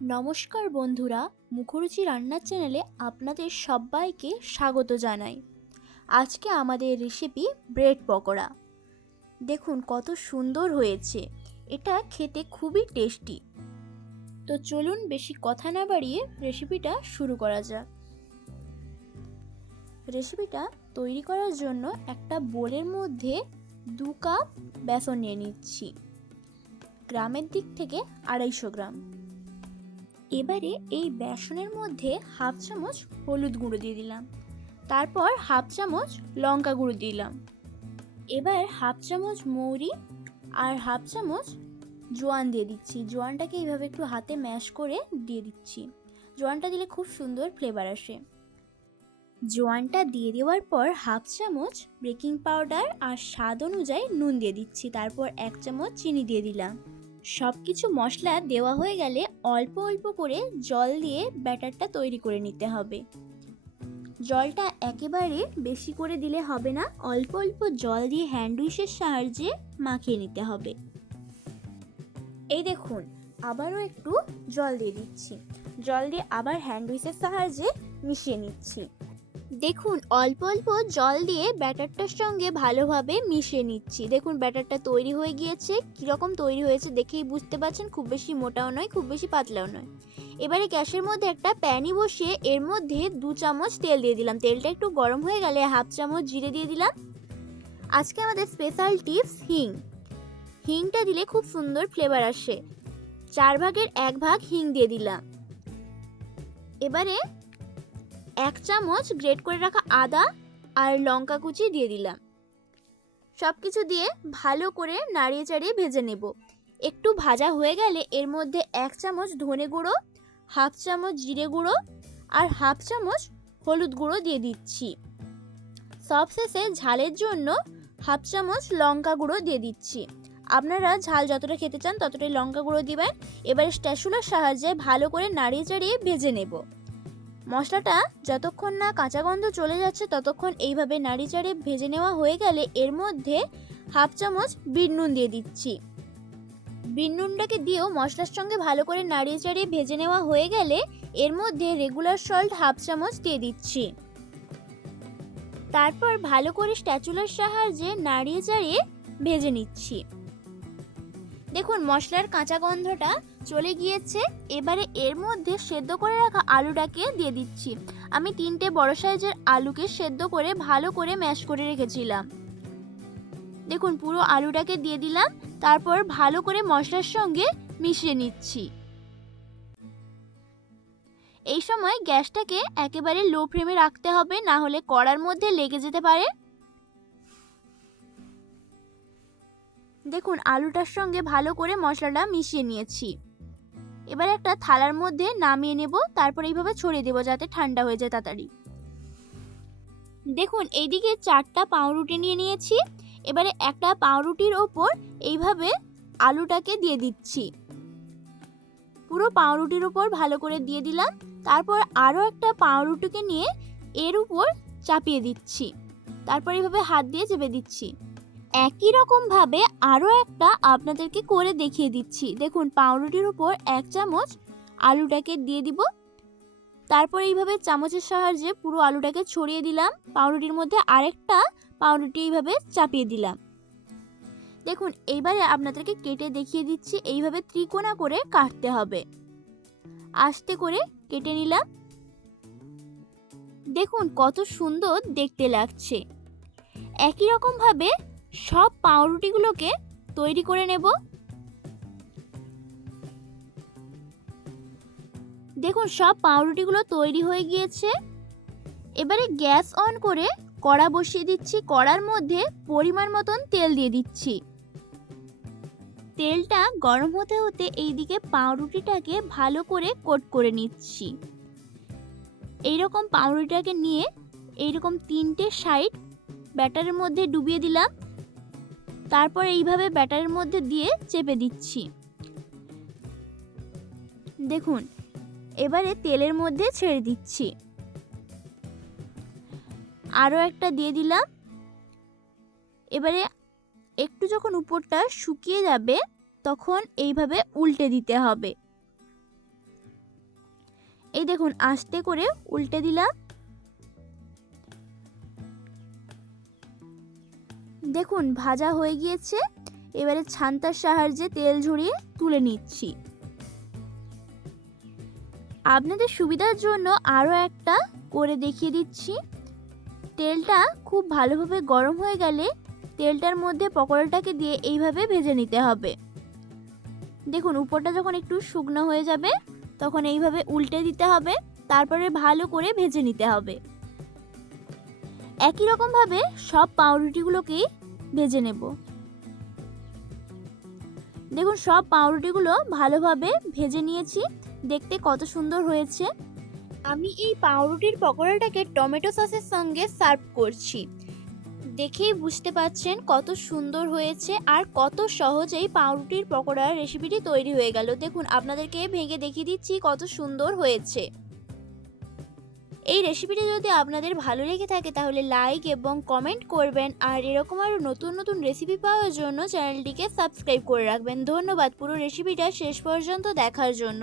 নমস্কার বন্ধুরা, মুখরুচি রান্নার চ্যানেলে আপনাদের সবাইকে স্বাগত জানাই। আজকে আমাদের রেসিপি ব্রেড পকোড়া। দেখুন কত সুন্দর হয়েছে, এটা খেতে খুবই টেস্টি। তো চলুন বেশি কথা না বাড়িয়ে রেসিপিটা শুরু করা যাক। রেসিপিটা তৈরি করার জন্য একটা বোলের মধ্যে 2 কাপ বেসন নিয়ে নিচ্ছি। গ্রামের দিক থেকে 250 গ্রাম। এবারে এই বেসনের মধ্যে হাফ চামচ হলুদ গুঁড়ো দিয়ে দিলাম, তারপর হাফ চামচ লঙ্কা গুঁড়ো দিলাম। এবার হাফ চামচ মৌরি আর হাফ চামচ জোয়ান দিয়ে দিচ্ছি। জোয়ানটাকে এইভাবে একটু হাতে ম্যাশ করে দিয়ে দিচ্ছি। জোয়ানটা দিলে খুব সুন্দর ফ্লেভার আসে। জোয়ানটা দিয়ে দেওয়ার পর হাফ চামচ বেকিং পাউডার আর স্বাদ অনুযায়ী নুন দিয়ে দিচ্ছি, তারপর 1 চামচ চিনি দিয়ে দিলাম। সব কিছু মশলা দেওয়া হয়ে গেলে অল্প অল্প করে জল দিয়ে ব্যাটারটা তৈরি করে নিতে হবে। জলটা একেবারে বেশি করে দিলে হবে না, অল্প অল্প জল দিয়ে হ্যান্ড উইশের সাহায্যে মাখিয়ে নিতে হবে। এই দেখুন আবারও একটু জল দিয়ে দিচ্ছি। জল দিয়ে আবার হ্যান্ড উইশের সাহায্যে মিশিয়ে নিচ্ছি। দেখুন অল্প অল্প জল দিয়ে ব্যাটারটার সঙ্গে ভালোভাবে মিশিয়ে নিচ্ছি। দেখুন ব্যাটারটা তৈরি হয়ে গিয়েছে। কীরকম তৈরি হয়েছে দেখেই বুঝতে পারছেন, খুব বেশি মোটাও নয় খুব বেশি পাতলাও নয়। এবারে গ্যাসের মধ্যে একটা প্যানি বসিয়ে এর মধ্যে 2 চামচ তেল দিয়ে দিলাম। তেলটা একটু গরম হয়ে গেলে হাফ চামচ জিরে দিয়ে দিলাম। আজকে আমাদের স্পেশাল টিপস হিং। হিংটা দিলে খুব সুন্দর ফ্লেভার আসে। 4 ভাগের 1 ভাগ হিং দিয়ে দিলাম। এবারে 1 চামচ গ্রেট করে রাখা আদা আর লঙ্কা কুচি দিয়ে দিলাম। সব কিছু দিয়ে ভালো করে নাড়িয়ে চাড়িয়ে ভেজে নেব। একটু ভাজা হয়ে গেলে এর মধ্যে 1 চামচ ধনে গুঁড়ো, হাফ চামচ জিরে গুঁড়ো আর হাফ চামচ হলুদ গুঁড়ো দিয়ে দিচ্ছি। সবশেষে ঝালের জন্য হাফ চামচ লঙ্কা গুঁড়ো দিয়ে দিচ্ছি। আপনারা ঝাল যতটা খেতে চান ততটাই লঙ্কা গুঁড়ো দিবেন। এবারে স্প্যাচুলার সাহায্যে ভালো করে নাড়িয়ে চাড়িয়ে ভেজে নেব। মশলাটা যতক্ষণ না কাঁচা গন্ধ চলে যাচ্ছে ততক্ষণ এইভাবে নাড়িয়ে চাড়িয়ে ভেজে নেওয়া হয়ে গেলে এর মধ্যে হাফ চামচ বিট নুন দিয়ে দিচ্ছি। বিট নুনটাকে দিয়েও মশলার সঙ্গে ভালো করে নাড়িয়ে চাড়িয়ে ভেজে নেওয়া হয়ে গেলে এর মধ্যে রেগুলার সল্ট হাফ চামচ দিয়ে দিচ্ছি। তারপর ভালো করে স্প্যাচুলার সাহায্যে নাড়িয়ে চাড়িয়ে ভেজে নিচ্ছি। দেখুন মশলার কাঁচা গন্ধটা চলে গিয়েছে। এবারে এর মধ্যে সেদ্ধ করে রাখা আলুটাকে দিয়ে দিচ্ছি। আমি 3টে বড় সাইজের আলুকে সেদ্ধ করে ভালো করে ম্যাশ করে রেখেছিলাম। দেখুন পুরো আলুটাকে দিয়ে দিলাম, তারপর ভালো করে মশলার সঙ্গে মিশিয়ে নিচ্ছি। এই সময় গ্যাসটাকে একেবারে লো ফ্লেমে রাখতে হবে, না হলে কড়ার মধ্যে লেগে যেতে পারে। দেখুন আলুটার সঙ্গে ভালো করে মশলাটা মিশিয়ে নিয়েছি। এবার একটা থালার মধ্যে নামিয়ে নেব, তারপর এইভাবে ছড়িয়ে দেব যাতে ঠান্ডা হয়ে যায় তাড়াতাড়ি। দেখুন এইদিকে 4টা পাউরুটি নিয়ে নিয়েছি। এবারে একটা পাউরুটির ওপর এইভাবে আলুটাকে দিয়ে দিচ্ছি। পুরো পাউরুটির ওপর ভালো করে দিয়ে দিলাম। তারপর আরও একটা পাউরুটিকে নিয়ে এর উপর চাপিয়ে দিচ্ছি। তারপর এইভাবে হাত দিয়ে চেপে দিচ্ছি। একই রকমভাবে আরও একটা আপনাদেরকে করে দেখিয়ে দিচ্ছি। দেখুন পাউরুটির উপর 1 চামচ আলুটাকে দিয়ে দিব, তারপর এইভাবে চামচের সাহায্যে পুরো আলুটাকে ছড়িয়ে দিলাম। পাউরুটির মধ্যে আরেকটা পাউরুটি এইভাবে চাপিয়ে দিলাম। দেখুন এইবারে আপনাদেরকে কেটে দেখিয়ে দিচ্ছি। এইভাবে ত্রিকোণা করে কাটতে হবে। আস্তে করে কেটে নিলাম। দেখুন কত সুন্দর দেখতে লাগছে। একই রকমভাবে সব পাউরুটিগুলোকে তৈরি করে নেব। দেখুন সব পাউরুটিগুলো তৈরি হয়ে গিয়েছে। এবারে গ্যাস অন করে কড়া বসিয়ে দিচ্ছি। কড়ার মধ্যে পরিমাণ মতন তেল দিয়ে দিচ্ছি। তেলটা গরম হতে হতে এইদিকে পাউরুটিটাকে ভালো করে কোট করে নিচ্ছি। এইরকম পাউরুটিটাকে নিয়ে এইরকম 3টে সাইড ব্যাটারের মধ্যে ডুবিয়ে দিলাম। তারপর এইভাবে ব্যাটারের মধ্যে দিয়ে চেপে দিচ্ছি। দেখুন এবারে তেলের মধ্যে ছেড়ে দিচ্ছি। আরও একটা দিয়ে দিলাম। এবারে একটু যখন উপরটা শুকিয়ে যাবে তখন এইভাবে উল্টে দিতে হবে। এই দেখুন আস্তে করে উল্টে দিলাম। দেখুন ভাজা হয়ে গিয়েছে। এবারে ছান্তার সাহায্যে তেল ঝরিয়ে তুলে নিচ্ছি। আপনাদের সুবিধার জন্য আরও একটা করে দেখিয়ে দিচ্ছি। তেলটা খুব ভালোভাবে গরম হয়ে গেলে তেলটার মধ্যে পকোড়াটাকে দিয়ে এইভাবে ভেজে নিতে হবে। দেখুন উপরটা যখন একটু শুকনো হয়ে যাবে তখন এইভাবে উল্টে দিতে হবে, তারপরে ভালো করে ভেজে নিতে হবে। একই রকমভাবে সব পাউরুটিগুলোকেই ভেজে নেব। দেখুন সব পাউরুটিগুলো ভালোভাবে ভেজে নিয়েছি, দেখতে কত সুন্দর হয়েছে। আমি এই পাউরুটির পকোড়াটাকে টমেটো সসের সঙ্গে সার্ভ করছি। দেখেই বুঝতে পারছেন কত সুন্দর হয়েছে আর কত সহজেই পাউরুটির পকোড়ার রেসিপিটি তৈরি হয়ে গেল। দেখুন আপনাদেরকে ভেঙে দেখিয়ে দিচ্ছি কত সুন্দর হয়েছে। এই রেসিপিটি যদি আপনাদের ভালো লেগে থাকে তাহলে লাইক এবং কমেন্ট করবেন, আর এরকম আরও নতুন নতুন রেসিপি পাওয়ার জন্য চ্যানেলটিকে সাবস্ক্রাইব করে রাখবেন। ধন্যবাদ পুরো রেসিপিটা শেষ পর্যন্ত দেখার জন্য।